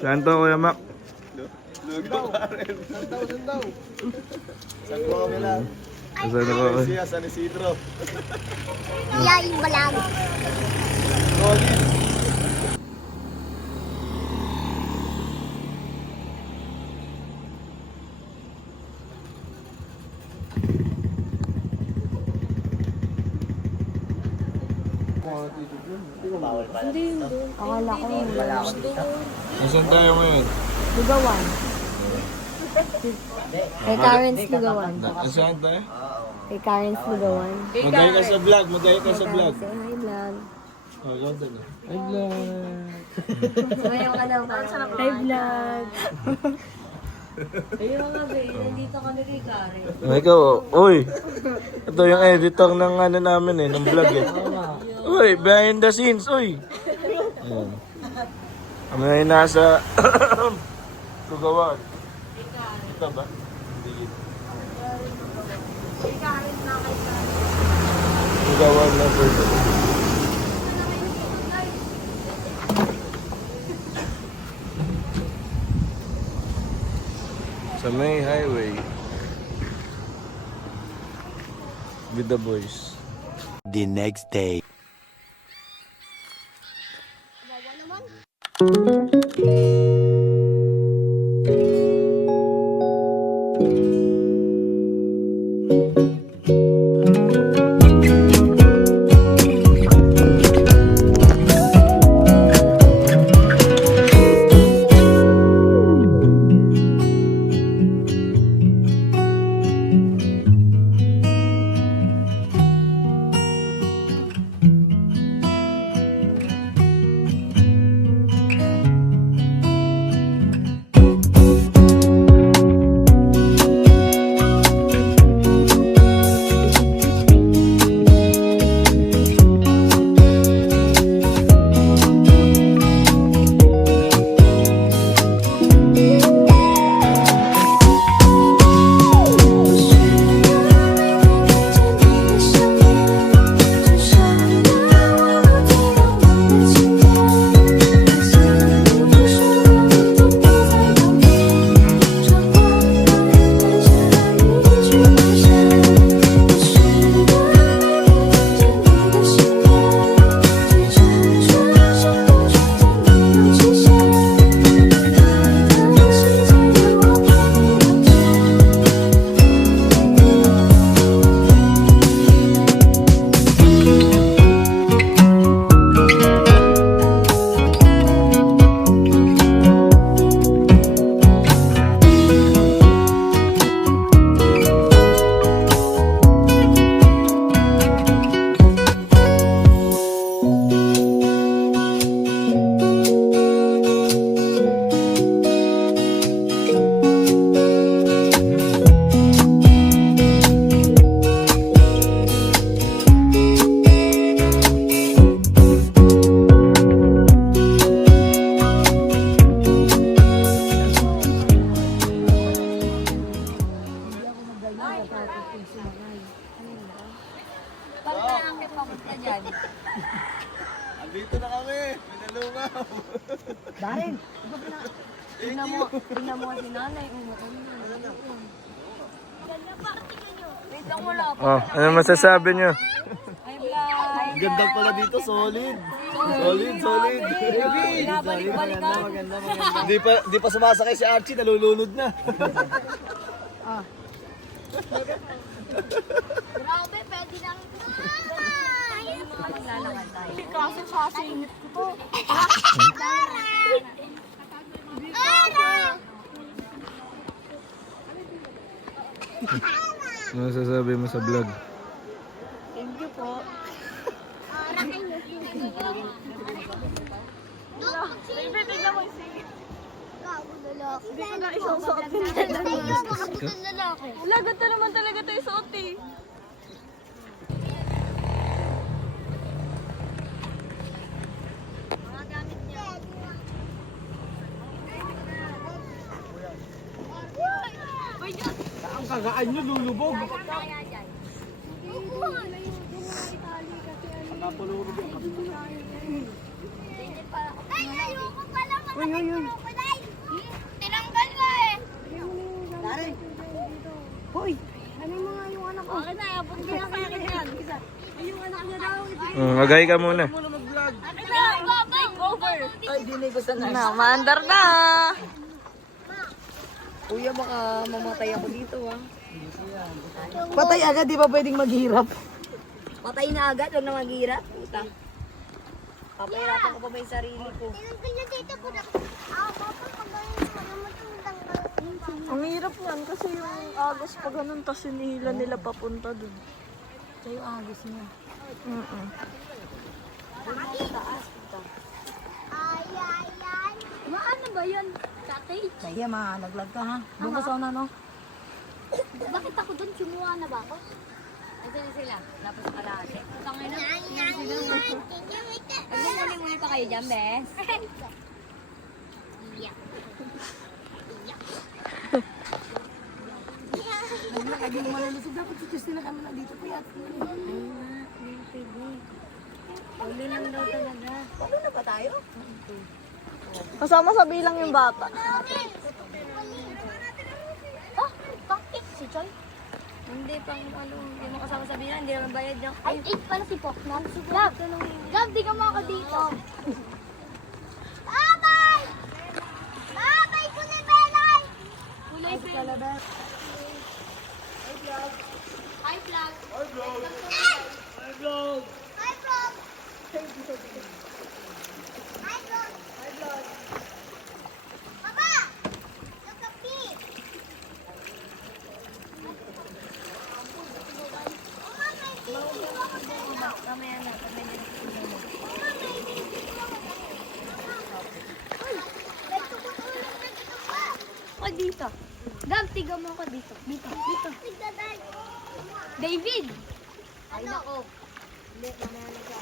Saan to, Kuya Mac? Saan daw? Saan ko kami lang? Saan ako? Siya, San Isidro. Yain balag. Solid. Hindi. Akala ko wala. Saan tayo ngayon? Lugawan. Kay Karen's Lugawan. Saan tayo? Kay Karen's Lugawan. Magaling ka sa vlog, magaling ka sa vlog. Say hi, vlog. Oh, ganda na. Hi, vlog. Sumayaw ka lang. Hi, vlog. Ayun nga, babe. Nandito ka na kay Karen. Ikaw, uy. Ito yung editor ng ano namin eh, ng vlog eh. Uy, behind the scenes, uy. Ayan. Kami ay nasa Lugawan. Ito ba? Hindi. Kay Karen na kay Karen. Lugawan na pwede. Sa may highway with the boys. The next day. Andito na kami. Pinalungaw. Darin, tingnan mo si nanay. Wait lang, wala pa. Oh, ano masasabi nyo? Ay, vlog. Ganda pala dito, solid. Solid. Balik-balik ka. Di pa sumasakay si Archie, nalulunod na. Grabe, pwede lang ito. Maglalakad tayo. Kasi sasingit ko to. Ano masasabi mo sa vlog? Thank you po. Baby, tignan mo yung singit. Hindi ko na isusuot yung lalaki. Wala, ganda naman talaga tayo suot eh. Mga gamit niya. Uy, Diyos! Ang kagaan nyo, lulubog. Napulurog yung kapito. Magay ka muna. Ay, dinay ko sa Na, maandar na. Kuya, baka mamatay ako dito ah. Patay agad, di ba pwedeng maghirap? Patay na agad, huwag na maghirap. Puta. Papahirapan ko pa ba yung sarili ko? Ang hirap yan kasi yung agos pa ganun, tas sinihila nila papunta dun. Ito yung agos niya. Maano ba yan? Tatay? Kaya malaglag ka ha. Doon ka sana no? Bakit ako dun? Sumuha na ba ako? Ito na sila. Lapos sa kalahati. Tangay na. Nagmumuli-muli pa kayo dyan, bes. Lagi mo malalusog. Dapat si Justin na kami na dito. Kaya Uli lang daw talaga. ano na ba tayo? Kasama sa bilang yung bata. Oh, bakit si Choy? Hindi pang ano, hindi mo kasama sa bilan, hindi naman bayad niya. Ay, 8 pala si Pokemon. Gab! Gab, di ka maka dito. Babay! Babay, kulay belay! Kulay belay. Hi, vlog. Hi, vlog. Hi, vlog. Hi, vlog. Hi, vlog. Hi, vlog. Papa! Look at me! Mamaya na, mamaya na. O, dito. Gab, tiga mo ako dito. Dito. Dito. David! Ay, nako. Hindi, mamaya na siya.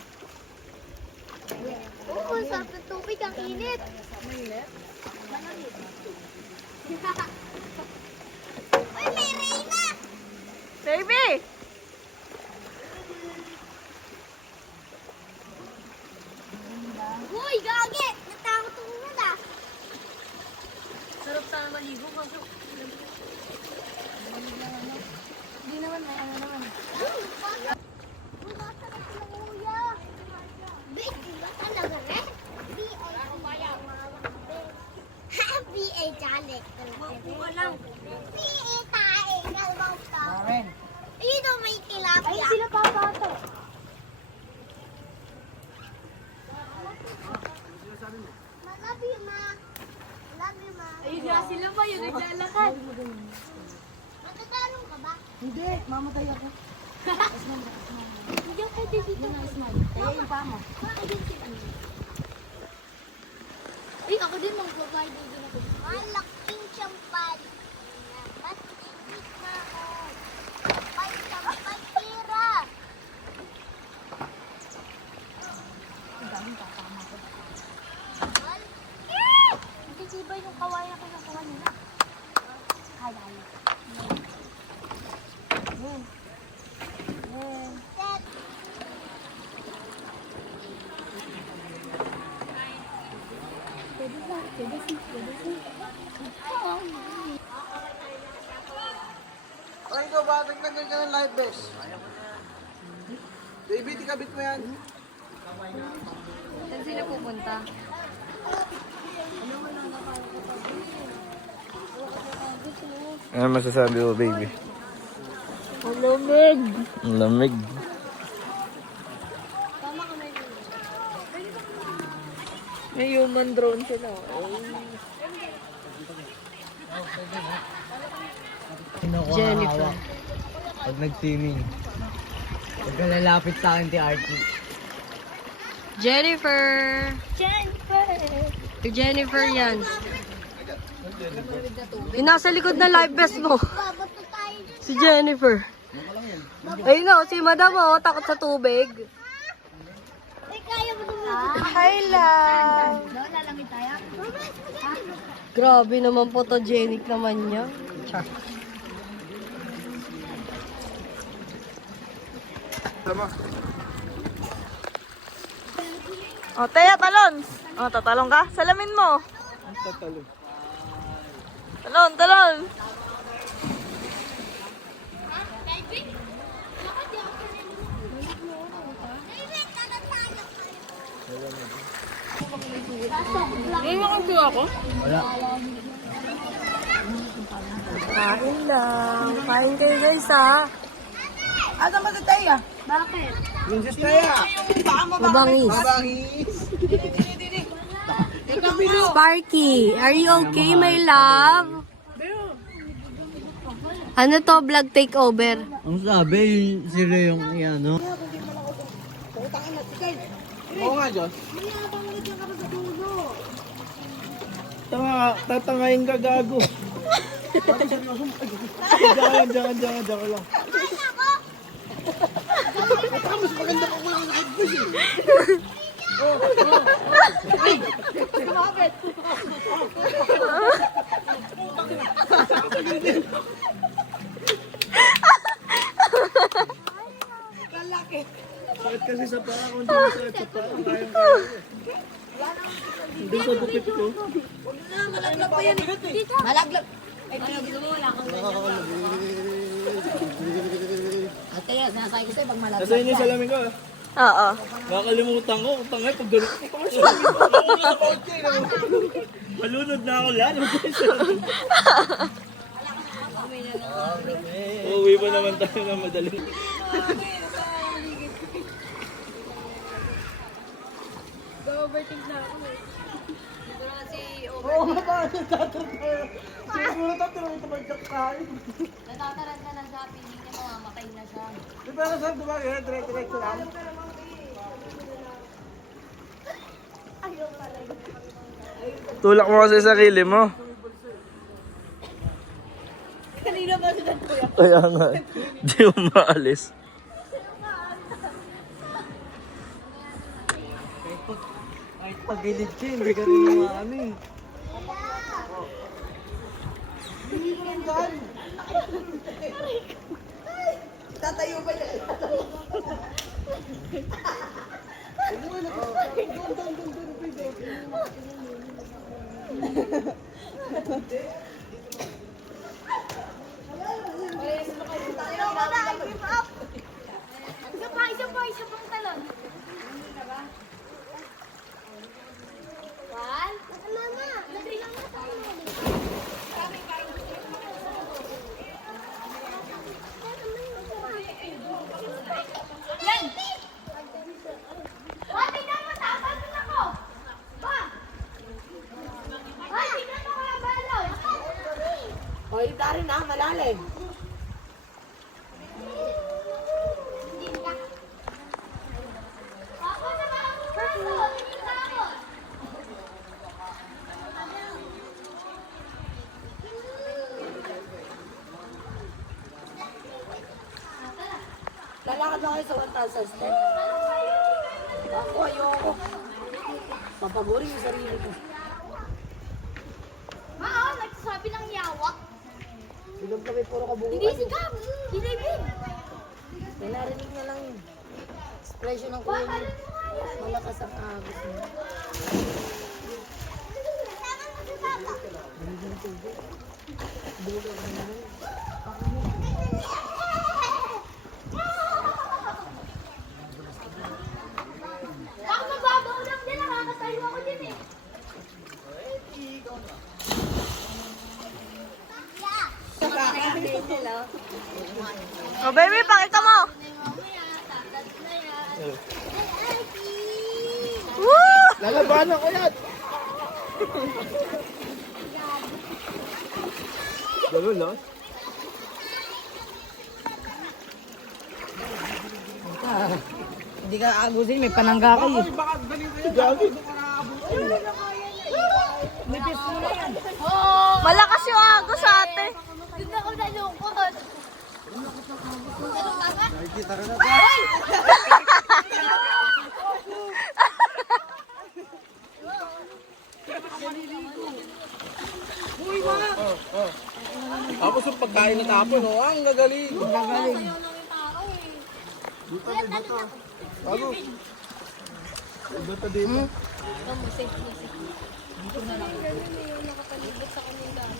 Oo, sarap ng tubig. Ang init. Uy, may Reyna! Baby! Uy, gagi! Natakot ako na. Sarap sana maligo kaso. Hindi naman, may ano naman. Big, ba talaga rin? B.A. Jalik. Buka lang. B.A. Tae. Kalbaw ka. Karen. Ayun o, may tilapia. Ay, sila papato. Love you, ma. Love you, ma. Ayun nga sila pa, yun naglalakad. Magtatalong ka ba? Hindi, mamatay ako. Hindi ako pwede dito. Kaya yung pa mo. Ay, ako din mag-provide din ako. Malaking champal. Ba't ikit na ako? Champal, champal, tira. Ang daming tatama ko. Champal? Natitibay yung kawayan ko ng kawan nila. Halay. Set. Ay, ikaw ba? Nagtanggal ka ng live vest. Baby, tikabit mo yan. Saan sila pupunta? Ano masasabi mo, baby? Ang lamig. Ang lamig. May human drone sila. Jennifer. Pag nag-swimming. Pag lalapit sa akin si Archie. Jennifer! Jennifer. Si Jennifer yan. Yung nasa likod na live vest mo. Babato tayo. Si Jennifer. Ayun na, si Madam oh, takot sa tubig. Ay, kaya mo naman. Highlight! Lalamig tayo? Grabe naman photogenic naman niya. O, Teya, talon. O, tatalon ka? Salamin mo. Tatalo. Talon, talon. Kain lang. Kain kayo guys ha. Asa mo si Taya? Bakit? Princess Taya. Mabangis. Mabangis. Sparky, are you okay my love? Ano to, vlog takeover? Ang sabi, sila yung ano. Oo nga, Diyos. Tatangayin ka, gago. Diyan lang. Mas maganda pa ko lang nakikipis eh. Sakit kasi sa paa ko, hindi masakit sa paa. Kayang-kaya. Hindi sa gupit ko. Malaglag pa yan eh. Malaglag. Ay, ano gusto mo? Wala kang ganyan. Ate, sinasabi ko sa'yo pag malaglag. Nasa inyo yung salamin ko ah. Oo. Nakakalimutan ko. Tangay, pag gano'n. Malunod na ako lalo. Uuwi pa naman tayo na madali. Siguro tatlo ito magkakain. Natatarad na ng sabi, hindi niya mamamatay na siya. Di ba saan dumagay? Dire-diretso lang. Tulak mo kasi sa sarili mo. Kanina ba sila kuya? Kaya nga, di mo maalis. Kahit pagilid siya, hindi ka rin naman eh. Tatayo pa niya. Isa pang talon. One. Mama, lagay lang na talon. Yan! Ba, tignan mo, tapasin ako! Ba! Ba, tignan mo kaya balaw! O, ita rin ha, malalim. Ako na ba ang baso? Tingin ako! Lalakad na kayo sa 1,000 step. Ako, ayoko. Papagurin yung sarili ko. Ma, nagsasabi ng yawak. Bigam kami puro kabukuan. Hindi si Gab. Si David. May narinig niya lang yun. Expression ng kuya niya. Malakas ang agos niya. Ako mababaw lang din. Nakakatayo ako din eh. Oh, baby, pakita mo! Lalabanan ko yan! Ganun no? Hindi ka agusin, may panangga kayo. Gago! Malakas yung agos ate. Doon ako nalungkot. Tapos yung pagkain na tapon, oh, ang gagaling! Gagaling. Bago! Dito dito.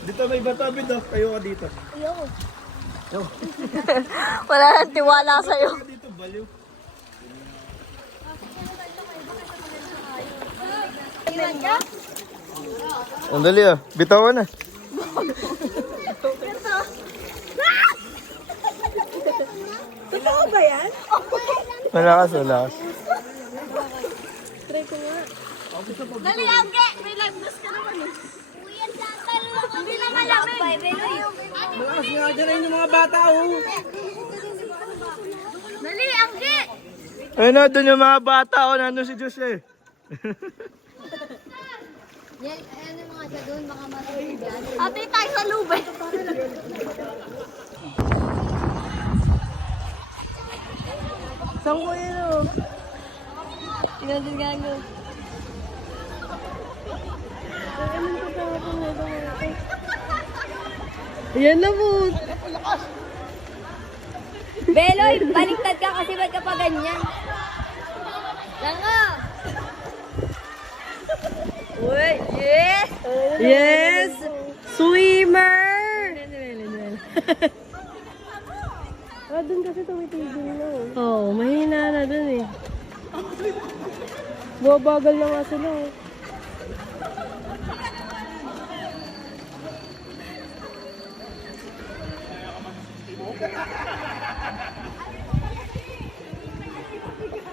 Dito may batabid oh, kayo ka dito. Wala nang tiwala sa'yo. Dito baliw. Ang dali ah. Bitawan na. Totoo ba yan? Malakas, malakas. Dali, Angge! May live news ka naman eh. Kuya, tatalo ako. Hindi na malamig. Malakas nga dyan yung mga bata, oh. Dali, Angge! Ayun na, doon yung mga bata. O, nandun si Jose. Yan, ayan yung mga sa doon, baka matulog yan. Ate, tayo sa lubay. Saan ko yun, oh? Tingnan din gago. Ayan na po. Beloy, baliktad ka kasi ba't ka pa ganyan? Lango! Uy, yes! Yes! Swimmer! Doon kasi tumitigil na. Oo, mahina na doon eh. Buwabagal na nga sila.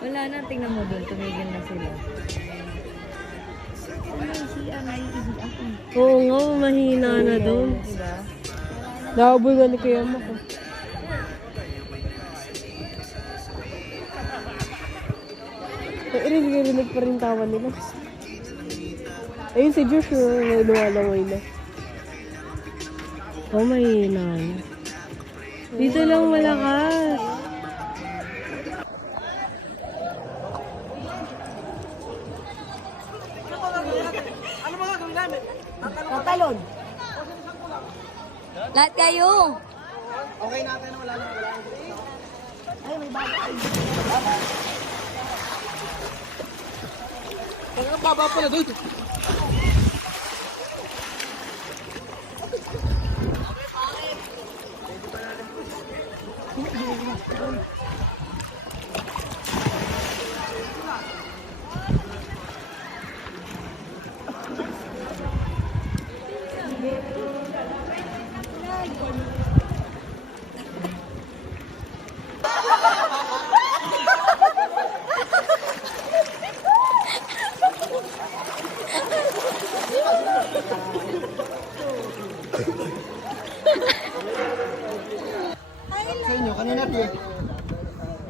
Wala na, tingnan mo doon, tumigil na sila. Oo nga, mahina na doon. Diba? Nakabul na ni Kuya Mak. Rinig pa rin tawa nila. Ayun si Josh, lumalaway na. Oh, mahina na. Dito lang malakas. Tatalon. Lahat kayo.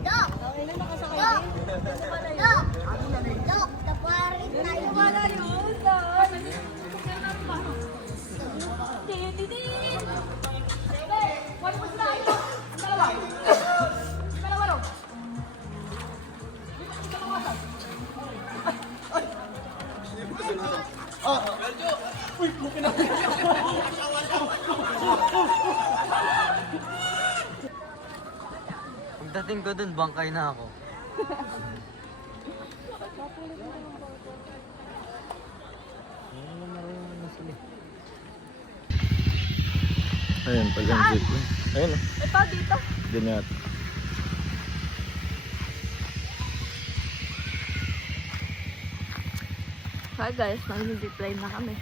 Dok! Dok! Dok! Dok! Taparin tayo. Wala yun. Pagdating ko dun, bangkay na ako. Ayun, pag ang jeep. Ayun o. Ito, dito. Ganyan. Hi guys, mag-reply na kami.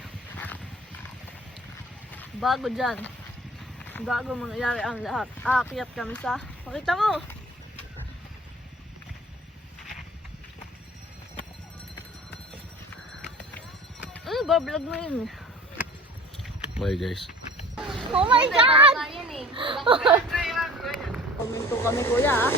Bago dyan, bago mangyari ang lahat, aakyat kami sa, pakita mo! Bablog mo yun eh. Bye guys. Oh my God! Komento kami kuya ah.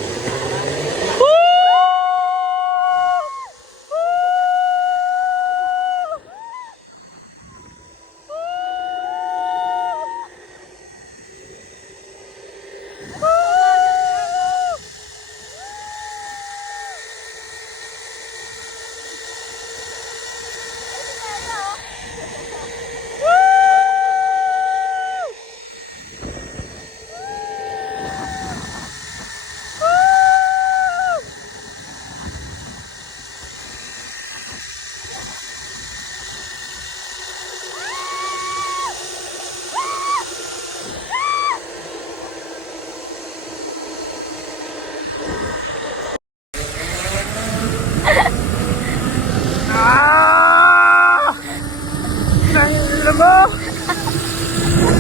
ako!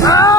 Ah!